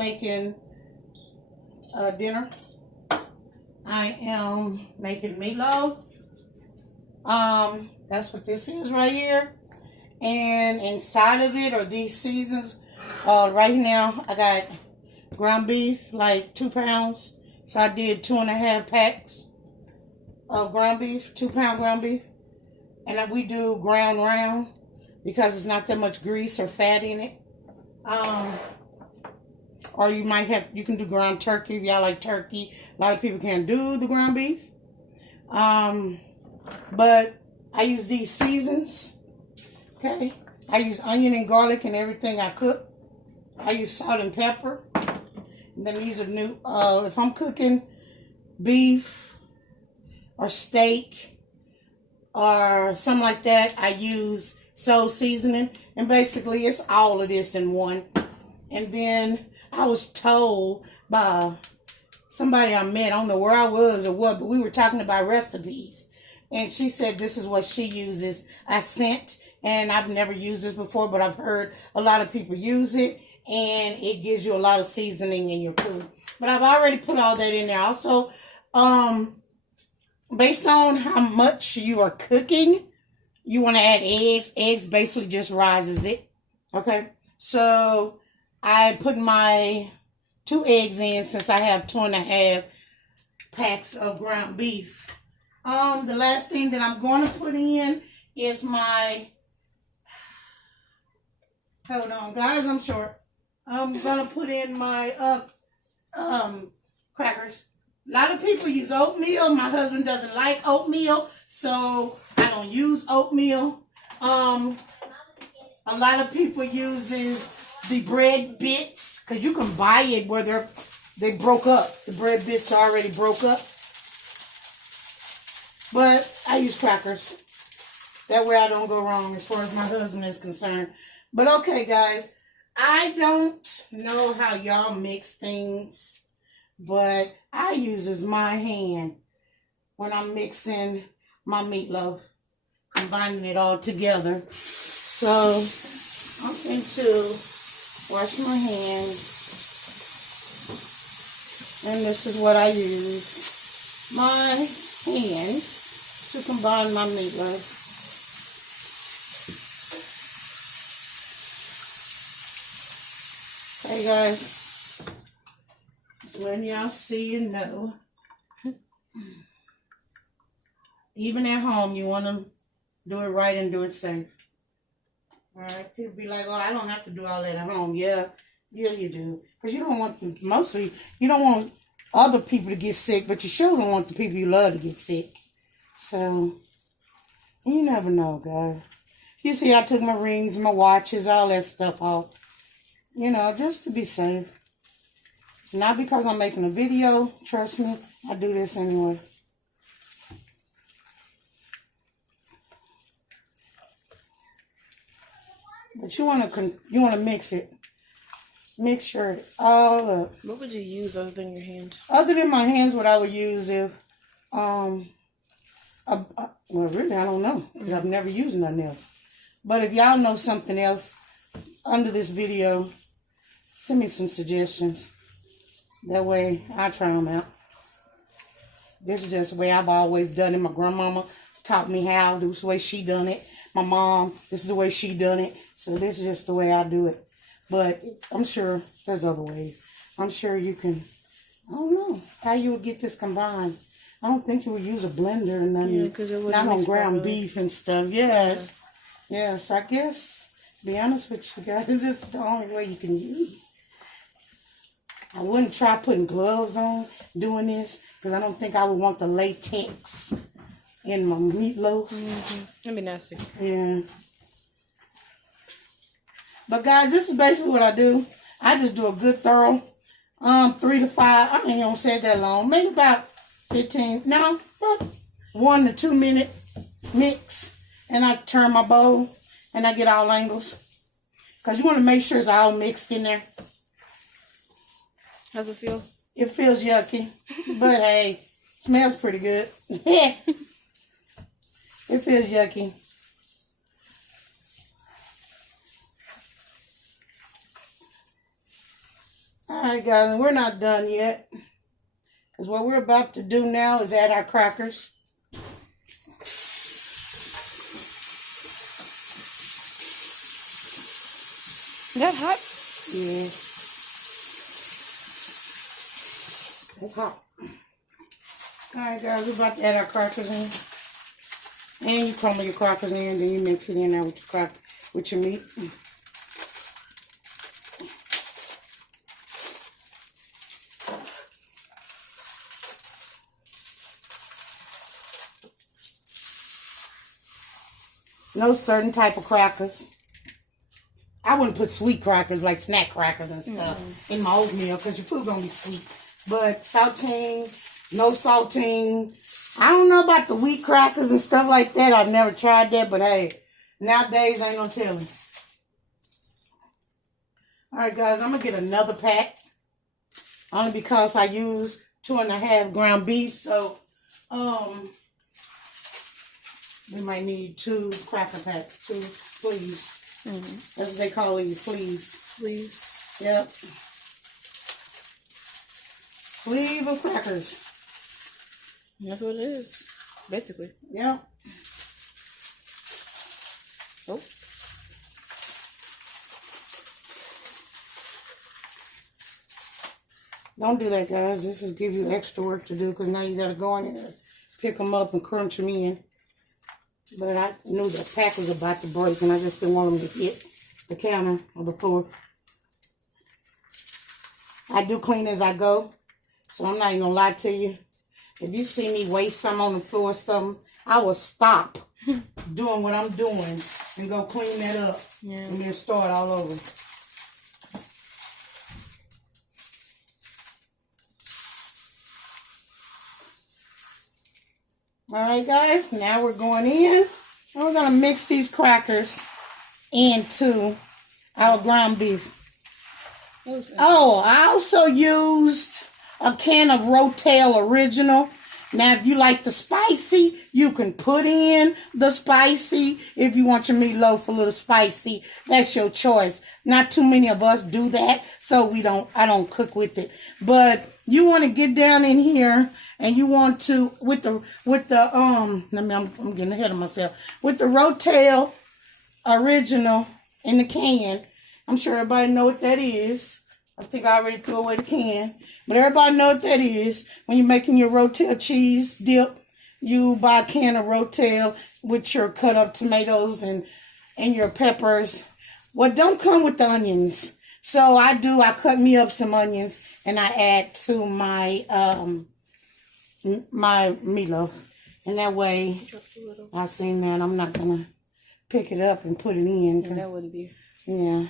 making dinner. I am making meatloaf. That's what this is right here. And inside of it are these seasons. Right now I got ground beef, like 2 pounds. So I did 2.5 packs of ground beef, 2-pound ground beef. And we do ground round because it's not that much grease or fat in it. Or you can do ground turkey if y'all like turkey. A lot of people can't do the ground beef. But I use these seasons. Okay. I use onion and garlic in everything I cook. I use salt and pepper. And then these are new. If I'm cooking beef or steak or something like that, I use soul seasoning. And basically it's all of this in one. And then I was told by somebody I met, I don't know where I was or what, but we were talking about recipes. And she said this is what she uses. I sent, and I've never used this before, but I've heard a lot of people use it. And it gives you a lot of seasoning in your food. But I've already put all that in there. Also, based on how much you are cooking, you want to add eggs. Eggs basically just rises it. Okay. So I put my 2 eggs in since I have 2.5 packs of ground beef. The last thing that I'm going to put in is my, hold on guys, I'm short. I'm going to put in my crackers. A lot of people use oatmeal. My husband doesn't like oatmeal, so I don't use oatmeal. A lot of people uses the bread bits, because you can buy it where they broke up. The bread bits are already broke up. But I use crackers. That way I don't go wrong as far as my husband is concerned. But okay, guys. I don't know how y'all mix things, but I uses my hand when I'm mixing my meatloaf, combining it all together. So I'm going to wash my hands, and this is what I use, my hand, to combine my meatloaf. Hey guys, just when y'all see, you know. Even at home, you want to do it right and do it safe. All right, people be like, "Oh, I don't have to do all that at home." Yeah, you do, because you don't want you don't want other people to get sick, but you sure don't want the people you love to get sick. So you never know, guys. You see, I took my rings, my watches, all that stuff off. You know, just to be safe. It's not because I'm making a video. Trust me, I do this anyway. But you want to mix it. Mixture it all up. What would you use other than your hands? Other than my hands, what I would use if, well, really, I don't know, because I've never used nothing else. But if y'all know something else under this video, send me some suggestions. That way, I'll try them out. This is just the way I've always done it. My grandmama taught me how. This is the way she done it. My mom, this is the way she done it. So this is just the way I do it. But I'm sure there's other ways. I'm sure you can, I don't know, how you would get this combined. I don't think you would use a blender or nothing. Yeah, because it wouldn't. Not on ground beef and stuff. Yes. Yeah. Yes, I guess, to be honest with you guys, this is the only way you can use. I wouldn't try putting gloves on doing this, because I don't think I would want the latex in my meatloaf. Mm-hmm. That'd be nasty. Yeah. But guys, this is basically what I do. I just do a good thorough 3 to 5. I ain't gonna say that long. Maybe about 15. No, about 1 to 2 minute mix. And I turn my bowl and I get all angles. Because you want to make sure it's all mixed in there. How's it feel? It feels yucky. But hey, smells pretty good. It feels yucky. Alright guys, and we're not done yet. Because what we're about to do now is add our crackers. Is that hot? Yeah. It's hot. Alright guys, we're about to add our crackers in. And you crumble your crackers in, then you mix it in there with your meat. No certain type of crackers. I wouldn't put sweet crackers like snack crackers and stuff in my oatmeal because your food gonna be sweet. But saltine, no saltine. I don't know about the wheat crackers and stuff like that. I've never tried that, but hey, nowadays ain't no telling. Alright guys, I'm gonna get another pack. Only because I use 2.5 ground beef, so we might need 2 cracker packs, 2 sleeves. That's what they call these, sleeves. Sleeves. Yep. Sleeve of crackers. That's what it is, basically. Yep. Oh. Don't do that, guys. This is give you extra work to do because now you got to go in there, pick them up, and crunch them in. But I knew the pack was about to break, and I just didn't want them to hit the counter or the floor. I do clean as I go, so I'm not even going to lie to you. If you see me waste some on the floor or something, I will stop doing what I'm doing and go clean that up and then start all over. Alright guys, now we're going in and we're going to mix these crackers into our ground beef. Oh, I also used a can of Rotel Original. Now, if you like the spicy, you can put in the spicy. If you want your meatloaf a little spicy, that's your choice. Not too many of us do that, so I don't cook with it. But you want to get down in here and you want to I'm getting ahead of myself. With the Rotel Original in the can. I'm sure everybody know what that is. I think I already threw away the can. But everybody know what that is. When you're making your Rotel cheese dip, you buy a can of Rotel with your cut up tomatoes and your peppers. Well, don't come with the onions. So I cut me up some onions and I add to my my meatloaf. And that way, I seen that I'm not going to pick it up and put it in. Yeah, that wouldn't be. Yeah.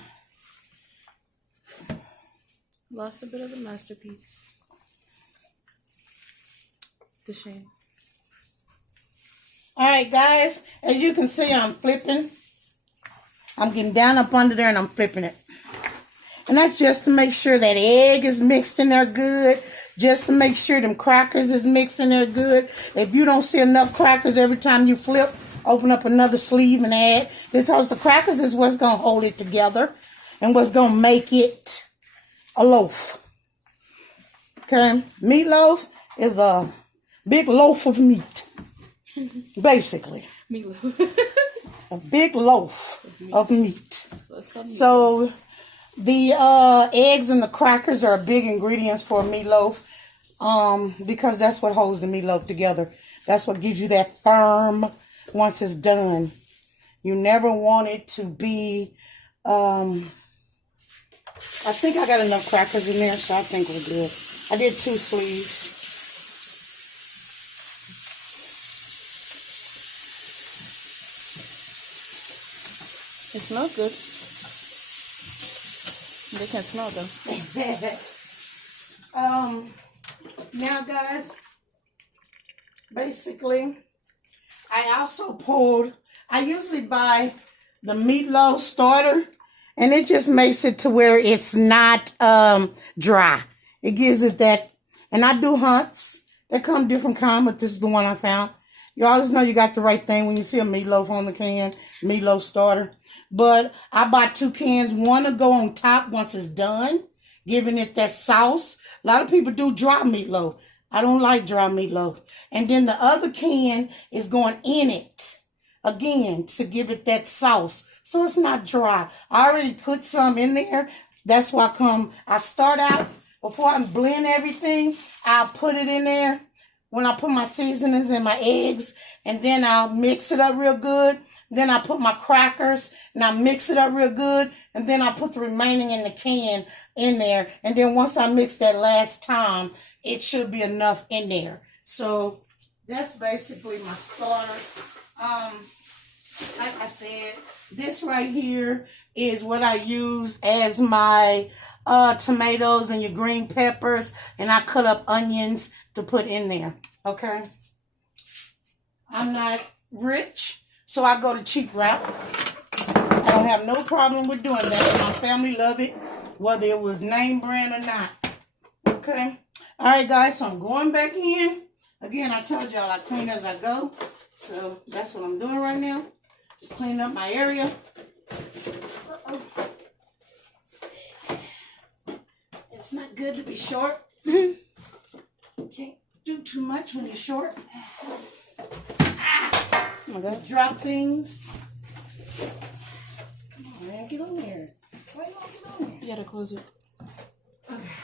Lost a bit of the masterpiece. The shame. Alright guys, as you can see, I'm flipping. I'm getting down up under there and I'm flipping it. And that's just to make sure that egg is mixed in there good. Just to make sure them crackers is mixed in there good. If you don't see enough crackers every time you flip, open up another sleeve and add. Because the crackers is what's going to hold it together. And what's going to make it a loaf. Okay? Meatloaf is a big loaf of meat. Basically. Meatloaf. A big loaf of meat. So the eggs and the crackers are big ingredients for a meatloaf. Because that's what holds the meatloaf together. That's what gives you that firm once it's done. You never want it to be I think I got enough crackers in there, so I think we're good. I did 2 sleeves. It smells good. They can smell them. Now guys, basically, I also pulled, I usually buy the meatloaf starter. And it just makes it to where it's not dry. It gives it that. And I do hunts. They come different kind, but this is the one I found. You always know you got the right thing when you see a meatloaf on the can. Meatloaf starter. But I bought 2 cans. One to go on top once it's done. giving it that sauce. A lot of people do dry meatloaf. I don't like dry meatloaf. And then the other can is going in it again to give it that sauce. So it's not dry. I already put some in there. That's why I start out, before I blend everything, I'll put it in there when I put my seasonings and my eggs, and then I'll mix it up real good. Then I put my crackers and I mix it up real good, and then I put the remaining in the can in there. And then once I mix that last time, it should be enough in there. So that's basically my starter. Like I said, this right here is what I use as my tomatoes and your green peppers, and I cut up onions to put in there. Okay, I'm not rich, so I go the cheap route. I don't have no problem with doing that. My family love it, whether it was name brand or not. Okay, all right, guys. So I'm going back in again. I told y'all I clean as I go, so that's what I'm doing right now. Just cleaning up my area. It's not good to be short. Can't do too much when you're short. Oh my God. Drop things. Come on, man. Get on there. Why you don't get on there? You gotta close it. Okay.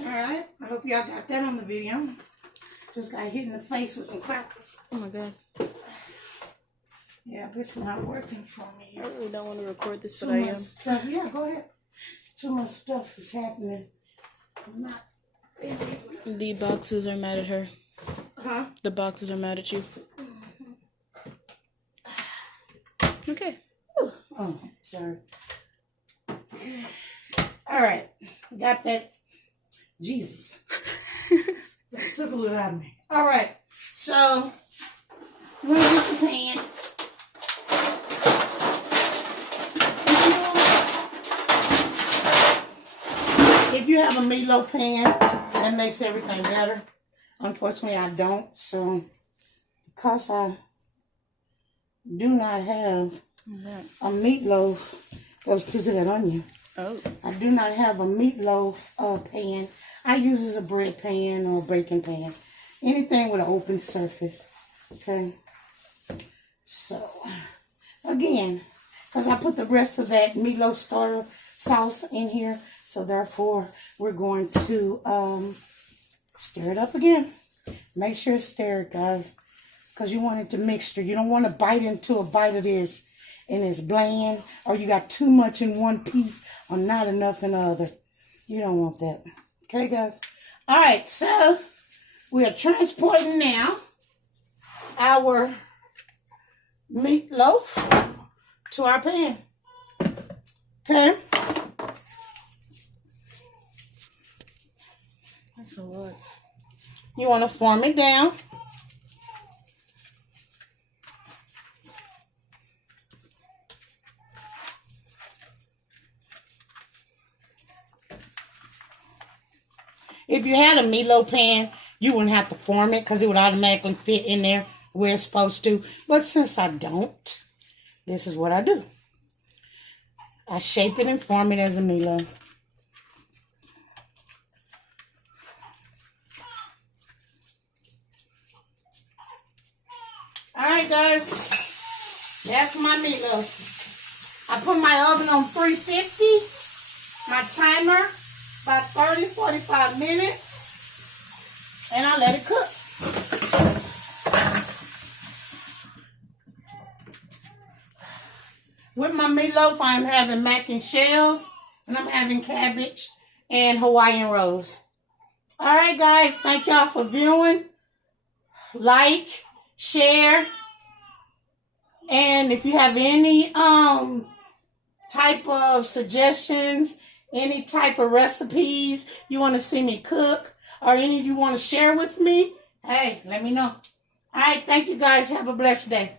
Alright. I hope y'all got that on the video. Just got hit in the face with some crackers. Oh my God. Yeah, it's not working for me. I really don't want to record this, Too but I much am. stuff. Yeah, go ahead. Too much stuff is happening. I'm not. The boxes are mad at her. Huh? The boxes are mad at you. Okay. Oh, sorry. All right. Got that. Jesus. That took a little out of me. All right. So, you want to get your pan. If you have a meatloaf pan, that makes everything better. Unfortunately, I don't. So, because I do not have a meatloaf, let's put that on you. Oh. I do not have a meatloaf pan. I use as a bread pan or a baking pan. Anything with an open surface. Okay. So, again, because I put the rest of that meatloaf starter sauce in here. So, therefore, we're going to stir it up again. Make sure it's stirred, guys. Because you want it to mixture. You don't want to bite into a bite of this and it's bland. Or you got too much in one piece or not enough in the other. You don't want that. Okay, guys? All right, so we are transporting now our meatloaf to our pan. Okay? That's a lot. You want to form it down. If you had a meatloaf pan, you wouldn't have to form it because it would automatically fit in there where it's supposed to. But since I don't, this is what I do. I shape it and form it as a meatloaf. Alright, guys. That's my meatloaf. I put my oven on 350. My timer. About 30-45 minutes, and I let it cook. With my meatloaf, I'm having mac and shells, and I'm having cabbage and Hawaiian rolls. All right, guys, thank y'all for viewing. Like, share, and if you have any type of suggestions, any type of recipes you want to see me cook, or any you want to share with me, hey, let me know. All right, thank you guys. Have a blessed day.